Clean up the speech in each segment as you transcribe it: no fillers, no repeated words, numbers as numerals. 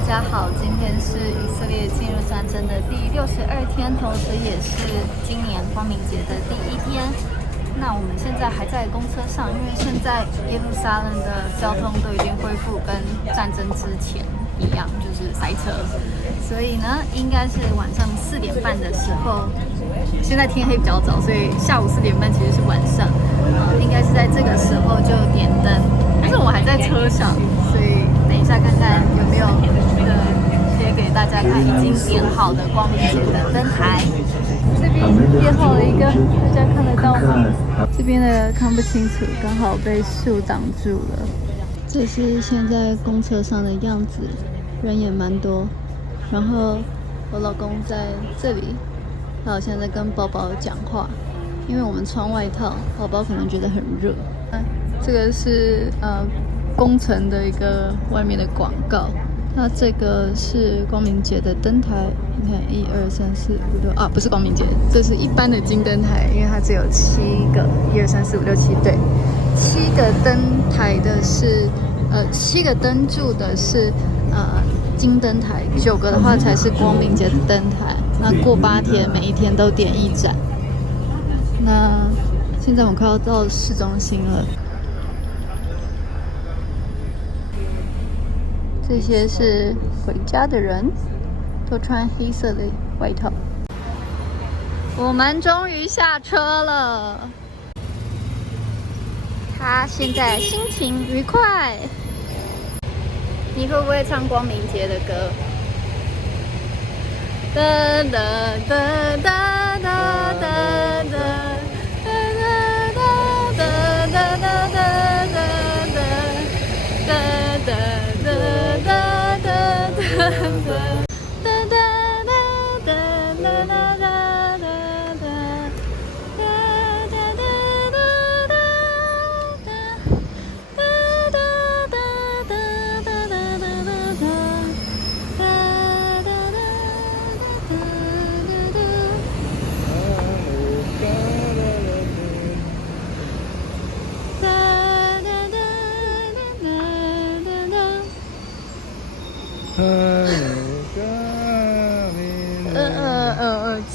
大家好，今天是以色列进入战争的第62天，同时也是今年光明节的第1天。那我们现在还在公车上，因为现在耶路撒冷的交通都已经恢复跟战争之前一样，就是塞车。所以呢，应该是晚上4点半的时候，现在天黑比较早，所以下午4点半其实是晚上，应该是在这个时候就点灯。但是我还在车上，所以等一下看看有没有贴给大家看已经点好的光明节的灯台。这边点好了一个，大家看得到吗？这边的看不清楚，刚好被树挡住了。这是现在公车上的样子，人也蛮多。然后我老公在这里，他好像在跟宝宝讲话，因为我们穿外套，宝宝可能觉得很热。这个是工程的一个外面的广告，它这个是光明节的灯台，你看1、2、3、4、5、6啊，不是光明节，这是一般的金灯台，因为它只有7个，1、2、3、4、5、6、7，对，7个灯台的是7个灯柱的是金灯台，9个的话才是光明节的灯台。那过8天，每一天都点1盏。那现在我们快要到市中心了。这些是回家的人，都穿黑色的外套。我们终于下车了，他现在心情愉快。你会不会唱光明节的歌？哒哒哒哒哒哒哒。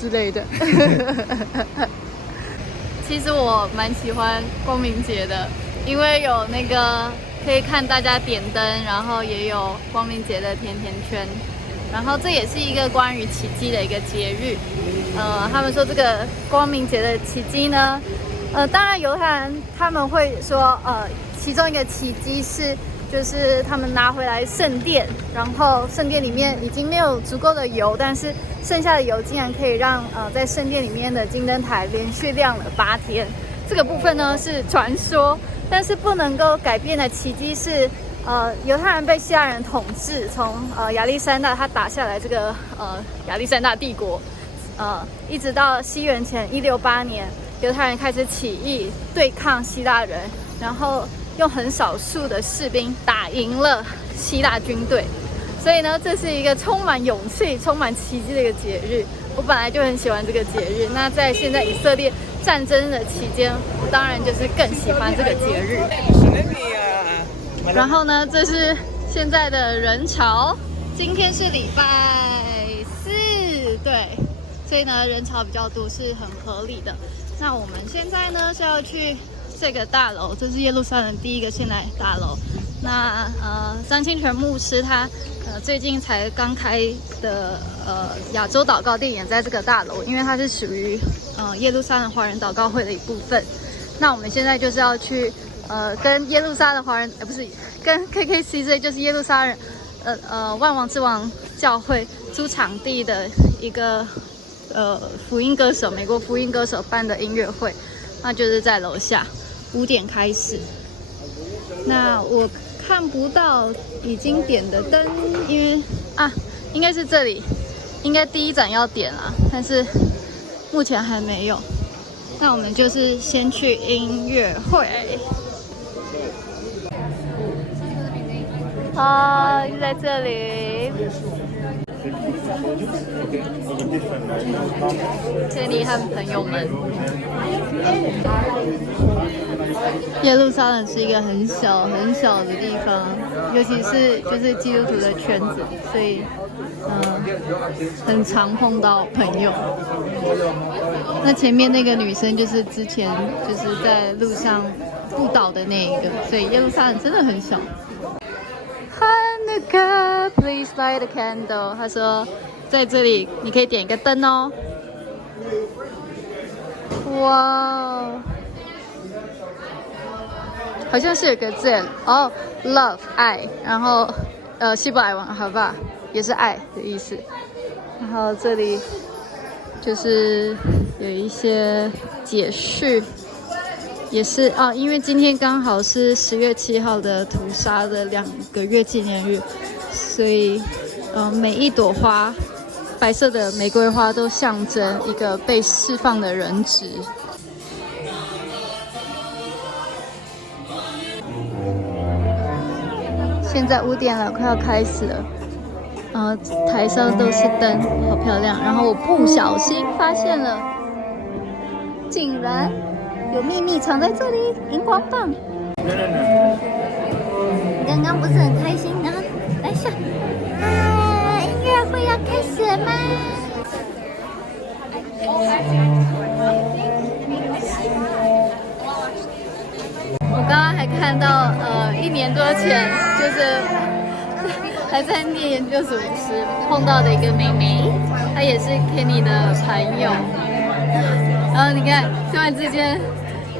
之类的。其实我蛮喜欢光明节的，因为有那个可以看大家点灯，然后也有光明节的甜甜圈，然后这也是一个关于奇迹的一个节日。他们说这个光明节的奇迹呢，当然犹太人他们会说，其中一个奇迹是。就是他们拿回来圣殿，然后圣殿里面已经没有足够的油，但是剩下的油竟然可以让在圣殿里面的金灯台连续亮了8天。这个部分呢是传说，但是不能够改变的奇迹是，犹太人被希腊人统治，从亚历山大他打下来这个亚历山大帝国，一直到西元前168年，犹太人开始起义对抗希腊人，然后。用很少数的士兵打赢了希腊军队，所以呢，这是一个充满勇气、充满奇迹的一个节日。我本来就很喜欢这个节日，那在现在以色列战争的期间，我当然就是更喜欢这个节日。然后呢，这是现在的人潮，今天是礼拜4，对，所以呢人潮比较多是很合理的。那我们现在呢是要去。这个大楼，这是耶路撒冷第一个现代大楼。那张清泉牧师他最近才刚开的亚洲祷告殿也在这个大楼，因为它是属于耶路撒冷华人祷告会的一部分。那我们现在就是要去跟耶路撒冷华人不是跟 KKCJ 就是耶路撒冷万王之王教会租场地的一个福音歌手美国福音歌手办的音乐会，那就是在楼下。5点开始，那我看不到已经点的灯，因为应该是这里，应该第1盏要点啦，但是目前还没有。那我们就是先去音乐会。在这里。Kenny 和朋友们。耶路撒冷是一个很小很小的地方，尤其是就是基督徒的圈子，所以很常碰到朋友。那前面那个女生就是之前就是在路上布道的那一个，所以耶路撒冷真的很小。Hanukkah, please light a candle。他说在这里你可以点一个灯哦。哇，好像是有个字哦 ，love 爱，然后希伯来文好吧，也是爱的意思。然后这里就是有一些解释，也是啊，因为今天刚好是10月7号的屠杀的2个月纪念日，所以每一朵花，白色的玫瑰花都象征一个被释放的人质。现在5点了，快要开始了。台上都是灯，好漂亮。然后我不小心发现了，竟然有秘密藏在这里，荧光棒。刚刚不是很开心，然后等一下，音乐会要开始了吗？我刚刚还看到1年多前就是还在念研究所时碰到的一个妹妹，她也是 Kenny 的朋友。然后你看，突然之间，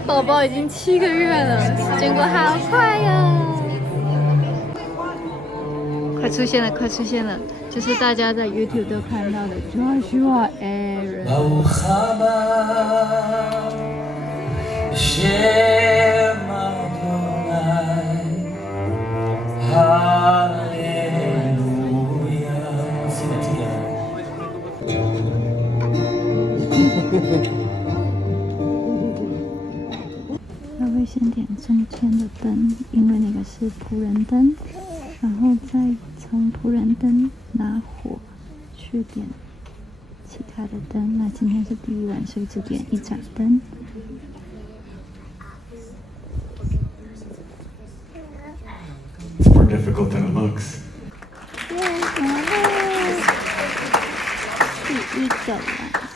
宝宝已经7个月了，时间过好快呀！快出现了，快出现了，就是大家在 YouTube 都看到的 Joshua Aaron。他会先点中间的灯，因为那个是仆人灯，然后再从仆人灯拿火去点其他的灯。那今天是第1晚，所以只点1盏灯。More difficult than it looks. 第1个晚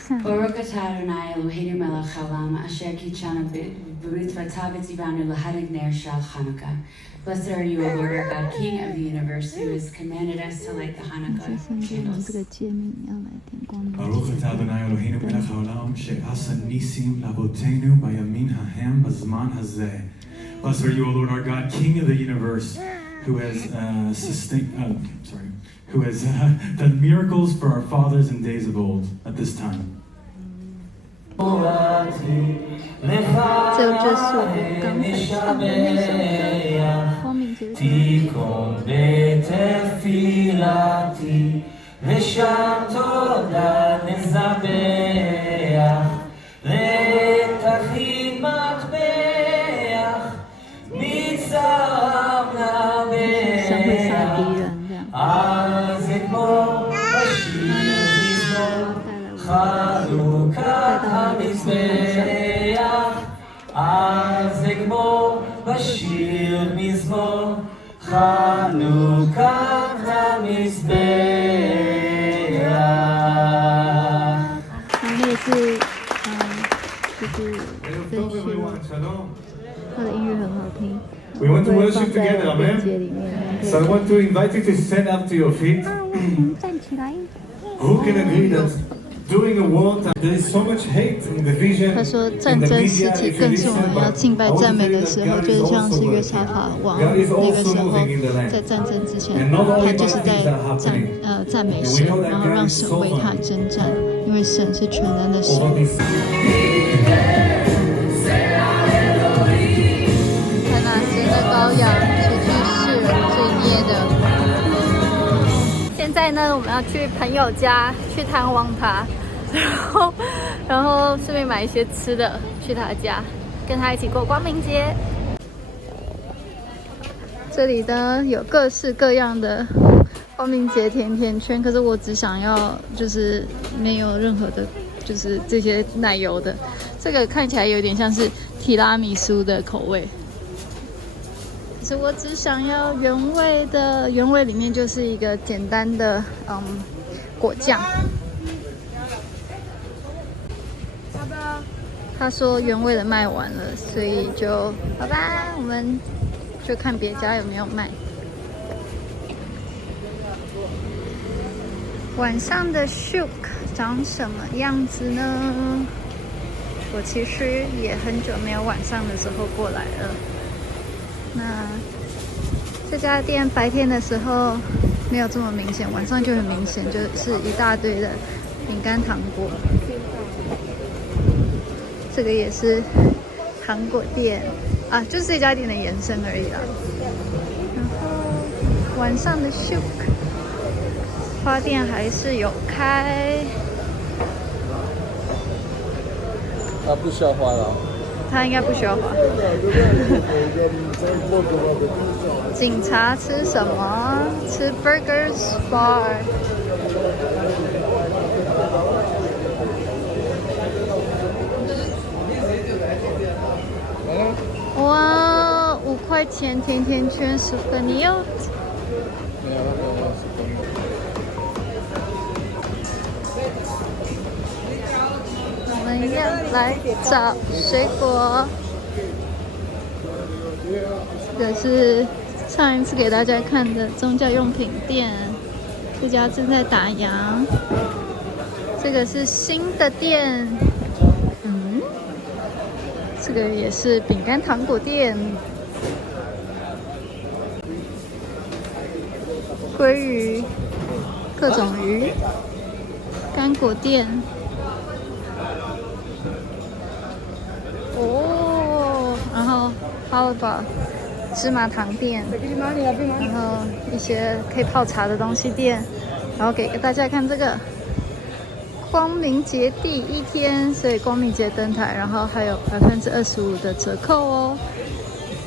上。Baruch atah Adonai Eloheinu melech haolam asher kitshanu b'mitzvotav v'tzivanu l'hadeg ner shel Chanukah. Blessed are you, O Lord our God, King of the universe, who has commanded us to light the Hanukkah candles. Baruch atah Adonai Eloheinu melech haolam she'asa nisim l'avotenu bayamin hahem bazman hazeh. Blessed are you, O Lord our God, King of the universe, who has who has done miracles for our fathers in days of old at this time. 这就是我们刚才唱的那首歌，光明节像会杀敌人这样。那是就是分析他的音乐很好听。We want to worship together, amen. So I want to invite you to stand up to your feet. 站起来。 Who can agree that during a wartime there is so much hate and division? 他说战争时期更是我们要敬拜赞美的时候，就是像是约沙法王那个时候，在战争之前，他就是在赞美神，然后让神为他征战，因为神是全能的神。看那神的羔羊除去世人罪孽的。现在呢，我们要去朋友家去探望他，然后顺便买一些吃的去他家，跟他一起过光明节。这里呢有各式各样的光明节甜甜圈，可是我只想要就是没有任何的，就是这些奶油的。这个看起来有点像是提拉米苏的口味，可是我只想要原味的。原味里面就是一个简单的果酱。他说原味的卖完了，所以就好吧，我们就看别家有没有卖。晚上的 Shuk 长什么样子呢？我其实也很久没有晚上的时候过来了。那这家店白天的时候没有这么明显，晚上就很明显，就是一大堆的饼干糖果。这个也是糖果店啊，就是这家店的延伸而已啦。然后晚上的 Shuk 花店还是有开。他不需要花了。他应该不需要花。警察吃什么？吃 Burgers Bar。哇，5块钱甜甜圈10个，你要？没有，我们要来找水果。这个是上一次给大家看的宗教用品店，这家正在打烊。这个是新的店，这个也是饼干糖果店。鲑鱼，各种鱼，干果店。哦，然后 Halva 芝麻糖店，然后一些可以泡茶的东西店，然后给大家看这个光明节第一天，所以光明节灯台，然后还有25%的折扣哦。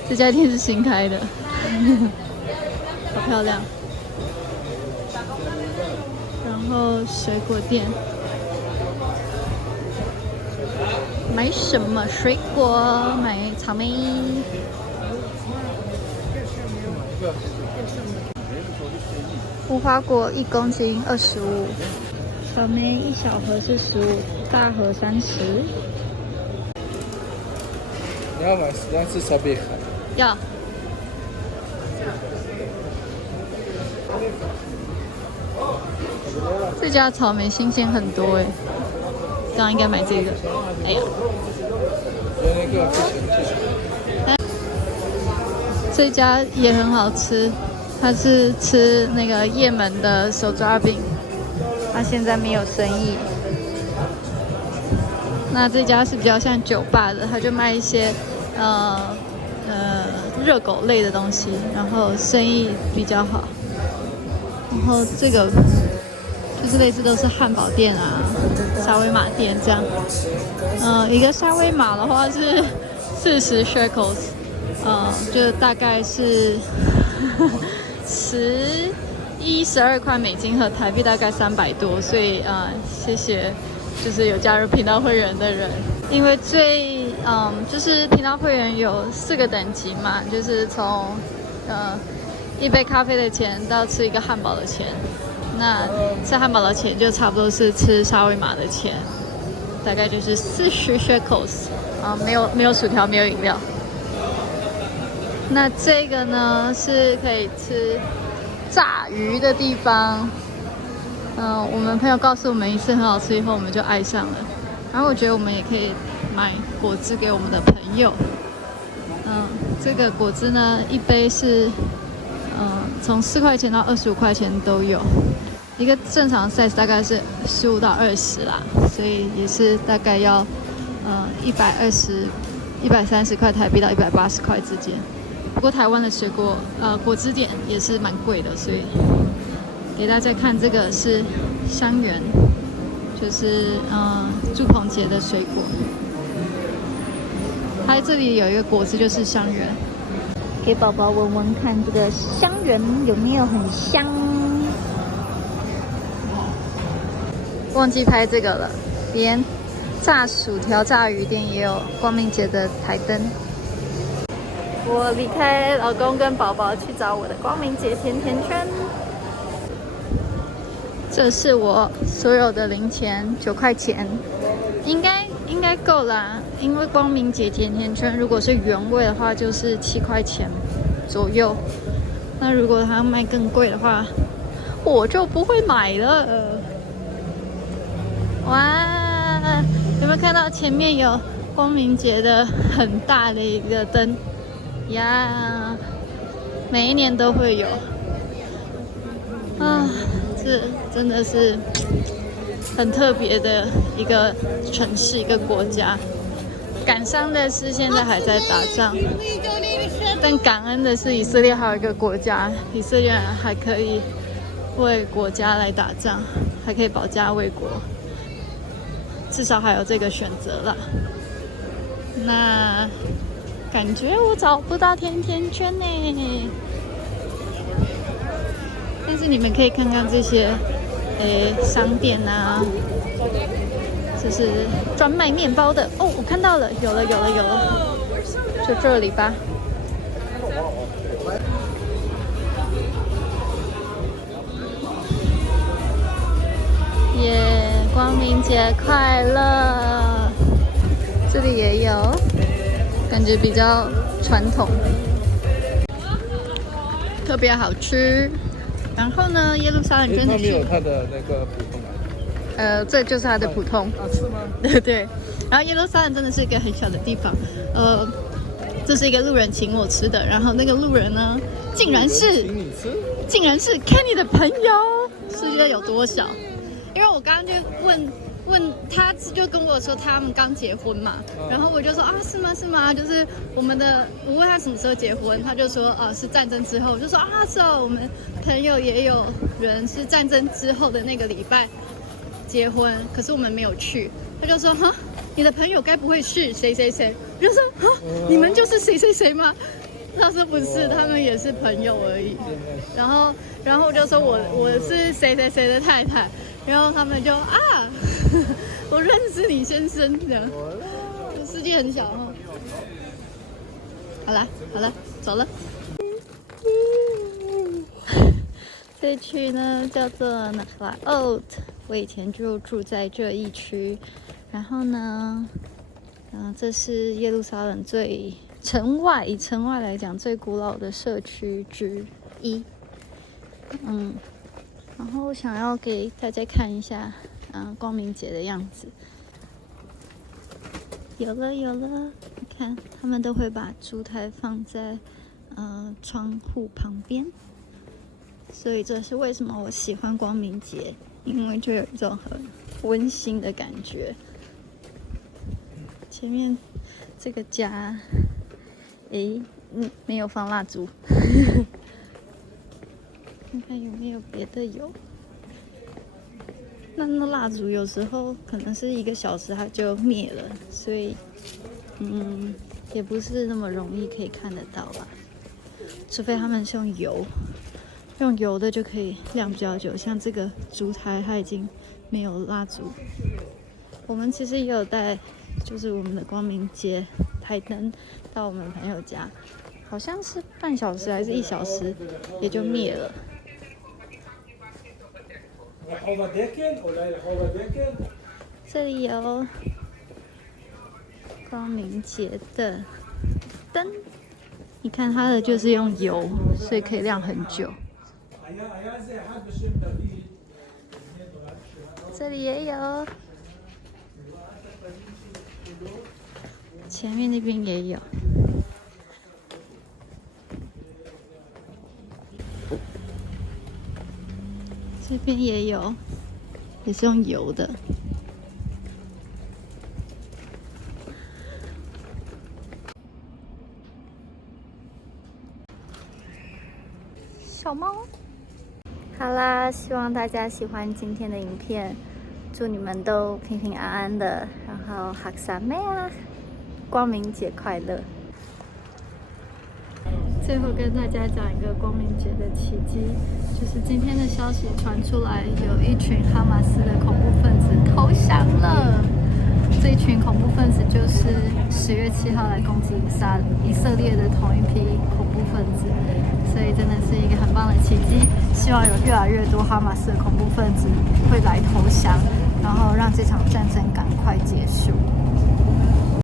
这家店是新开的，好漂亮。然后水果店，买什么水果？买草莓。无花果1公斤25，草莓1小盒是15，大盒30。你要买要吃沙贝卡？要。这家草莓新鲜很多哎，刚刚应该买这个。哎呀，这家也很好吃，它是吃那个也门的手抓饼，它现在没有生意。那这家是比较像酒吧的，它就卖一些热狗类的东西，然后生意比较好。然后这个就是类似都是汉堡店啊、沙威玛店这样。一个沙威玛的话是40 shekels， 就大概是12块美金和台币大概300多，所以谢谢就是有加入频道会员的人，因为就是频道会员有4个等级嘛，就是从一杯咖啡的钱到吃一个汉堡的钱。那吃汉堡的钱就差不多是吃沙威玛的钱，大概就是40 shekels， 没有薯条，没有饮料。那这个呢是可以吃炸鱼的地方。我们朋友告诉我们一次很好吃以后，我们就爱上了。然后我觉得我们也可以买果汁给我们的朋友。这个果汁呢，一杯是从4块钱到25块钱都有。一个正常 size 大概是15到20啦，所以也是大概要130块台币到180块之间。不过台湾的水果果汁店也是蛮贵的，所以给大家看这个是香橼，就是祝棚节的水果。它这里有一个果汁就是香橼，给宝宝闻闻看这个香橼有没有很香。忘记拍这个了，连炸薯条、炸鱼店也有光明节的台灯。我离开老公跟宝宝去找我的光明节甜甜圈。这是我所有的零钱，9块钱，应该够啦。因为光明节甜甜圈如果是原味的话，就是7块钱左右。那如果它卖更贵的话，我就不会买了。哇，有没有看到前面有光明节的很大的一个灯呀？每一年都会有啊，这真的是很特别的一个城市，一个国家。感伤的是现在还在打仗，但感恩的是以色列还有一个国家，以色列人还可以为国家来打仗，还可以保家卫国，至少还有这个选择了。那感觉我找不到甜甜圈呢，但是你们可以看看这些商店啊，这是专卖面包的哦，我看到了，有了，就这里吧。耶，光明节快乐！这里也有，感觉比较传统，特别好吃。然后呢，耶路撒冷真的是，它没有它的那个普通啊。这就是它的普通。啊，是吗？对。然后耶路撒冷真的是一个很小的地方，这是一个路人请我吃的，然后那个路人呢，竟然是 Kenny 的朋友，世界有多小？因为我刚刚就问他，就跟我说他们刚结婚嘛，然后我就说啊，是吗？就是我问他什么时候结婚，他就说是战争之后，我就说啊是哦，我们朋友也有人是战争之后的那个礼拜结婚，可是我们没有去。他就说哈，你的朋友该不会是谁？我就说哈，你们就是谁吗？他说不是，他们也是朋友而已。然后我就说我是谁的太太，然后他们就啊，我认识你先生这样。世界很小哦。好了，走了。这区呢叫做 Nachlaot， 我以前就住在这一区。然后呢，这是耶路撒冷以城外来讲最古老的社区之一。然后我想要给大家看一下，光明节的样子。有了，你看，他们都会把烛台放在窗户旁边。所以这是为什么我喜欢光明节，因为就有一种很温馨的感觉。前面这个家，没有放蜡烛，看看有没有别的有。那蜡烛有时候可能是1个小时它就灭了，所以也不是那么容易可以看得到啦，除非他们是用油的就可以亮比较久，像这个烛台它已经没有蜡烛。我们其实也有带，就是我们的光明节台灯到我们朋友家，好像是半小时还是1小时也就灭了。这里有光明节的灯，你看它的就是用油，所以可以亮很久。这里也有，前面那边也有。这边也有，也是用油的。小猫。好啦，希望大家喜欢今天的影片，祝你们都平平安安的，然后哈萨梅啊，光明节快乐！最后跟大家讲一个光明节的奇迹，就是今天的消息传出来，有一群哈马斯的恐怖分子投降了。这一群恐怖分子就是10月7号来攻击以色列的同一批恐怖分子，所以真的是一个很棒的奇迹。希望有越来越多哈马斯的恐怖分子会来投降，然后让这场战争赶快结束。